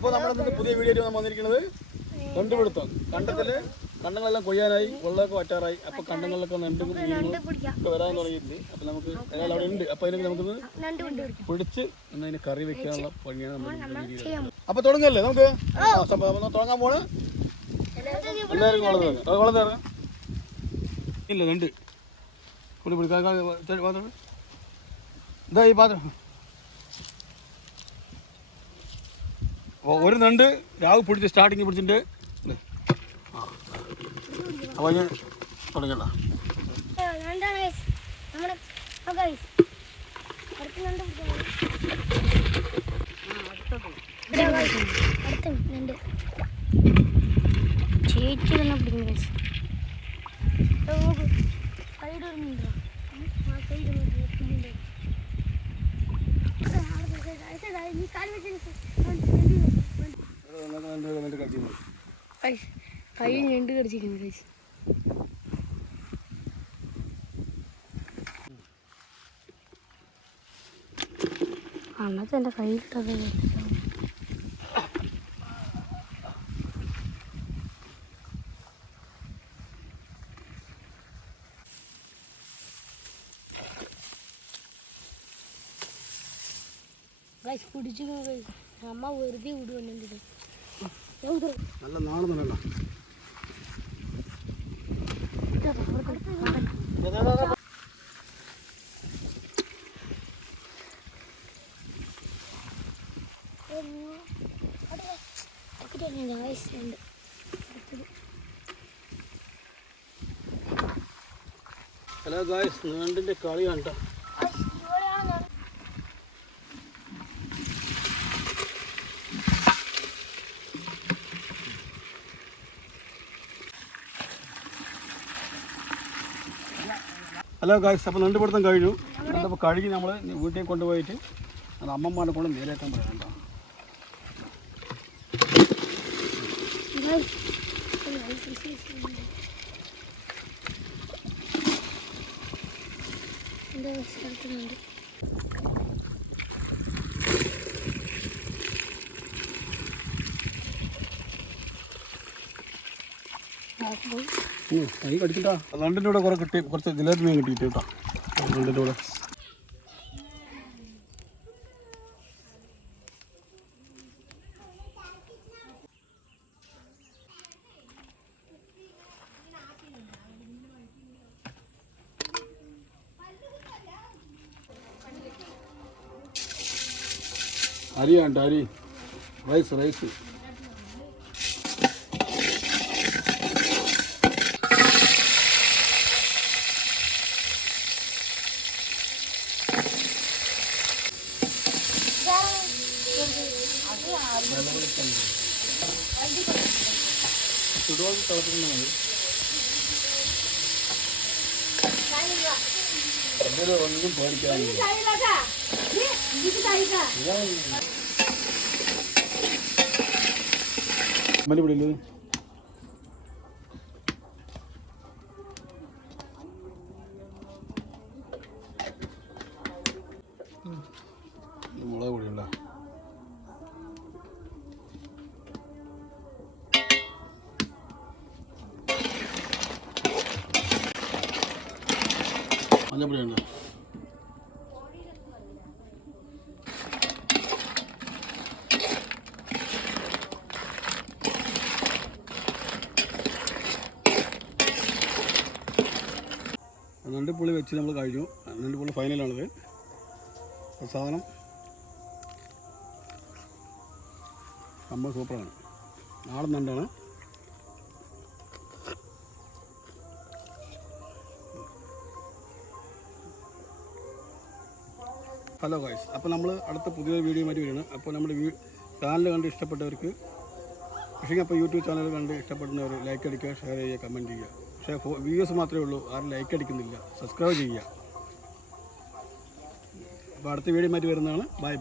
അപ്പോൾ നമ്മുടെ പുതിയ വീഡിയോ നമ്മൾ വന്നിരിക്കുന്നത് കണ്ടുപിടുത്തം. കണ്ടങ്ങളെല്ലാം കൊയ്യാനായി, വെള്ളമൊക്കെ വറ്റാറായി. അപ്പോൾ കണ്ടങ്ങളിലൊക്കെ നണ്ടും ഒക്കെ വരാൻ തുടങ്ങിയിട്ടുണ്ട്. അപ്പോൾ നമുക്ക് ഒരാൾ അവിടെ ഉണ്ട്. അപ്പോൾ അതിനൊക്കെ നമുക്കൊന്ന് പിടിച്ച് അതിന് കറി വെക്കാനുള്ള പണിയാണ് നമ്മൾ വീഡിയോ. അപ്പോൾ തുടങ്ങല്ലേ നമുക്ക് തുടങ്ങാൻ പോണ്. എല്ലാവർക്കും വളം തരാം. ഇല്ല നണ്ട് പൊടി പാത്രം ഇതാ ഈ പാത്രം. ഒരു നണ്ട് രാവ് പിടിച്ച് സ്റ്റാർട്ടിങ് പിടിച്ചിട്ടുണ്ട്. അപ്പോൾ ഞാൻ തുടങ്ങണ്ട. ചേച്ചി തന്നെ പിടിക്കുന്നു. കൈ ഞണ്ട് കടിച്ചിരിക്കുന്നു. അന്നത്തെ എൻ്റെ കയ്യിലിട്ടത് പിടിച്ചു. അമ്മ വെറുതെ വിടുവല്ലോ. നല്ല നാളെ ഹലോ ഗായ്സ്, നണ്ടിൻ്റെ കളി കണ്ട. ഹലോ ഗായ്സ്, അപ്പോൾ നണ്ട് പിടുത്തം കഴിഞ്ഞു. നണ്ടപ്പോൾ കഴുകി നമ്മൾ വീട്ടിൽ കൊണ്ടുപോയിട്ട് അത് അമ്മമാരെ കൊണ്ട് നേരെയാക്കാൻ പറ്റുന്നുണ്ടോ. കൈ കടിച്ചിട്ടാ. നണ്ടിൻ്റെ കൂടെ കുറച്ച് ജിലേബി മീൻ കിട്ടിയിട്ട് കേട്ടോ. നണ്ടിൻ്റെ കൂടെ അരിയാണ് അരി, റൈസ്. ചുടുവെള്ളം തിളപ്പിക്കുന്നത് മതി. ഒന്നും പേടിക്കാനില്ല. മല്ലിപ്പൊടിയില്ലേ? മുളക് പൊടിയുണ്ടോ? മഞ്ഞപ്പൊടിയുണ്ടോ? നണ്ടുപുളി വെച്ച് നമ്മൾ കഴിഞ്ഞു. നണ്ടുപുളി ഫൈനലാണിത്. സാധനം സംഭവം സൂപ്പറാണ്. നാടൻ നണ്ടാണ്. ഹലോ ഗൈസ്, അപ്പോൾ നമ്മൾ അടുത്ത പുതിയൊരു വീഡിയോ ആയിട്ട് വരികയാണ്. അപ്പോൾ നമ്മുടെ ചാനൽ കണ്ട് ഇഷ്ടപ്പെട്ടവർക്ക്, പക്ഷേ അപ്പോൾ യൂട്യൂബ് ചാനൽ കണ്ട് ഇഷ്ടപ്പെടുന്നവർ ലൈക്ക് അടിക്കുക, ഷെയർ ചെയ്യുക, കമൻറ്റ് ചെയ്യുക. പക്ഷേ വ്യൂസ് മാത്രമേ ഉള്ളൂ, ആരും ലൈക്ക് അടിക്കുന്നില്ല. സബ്സ്ക്രൈബ് ചെയ്യുക. അപ്പോൾ അടുത്ത വീഡിയോ ആയിട്ട് വരുന്നതാണ്. ബൈ.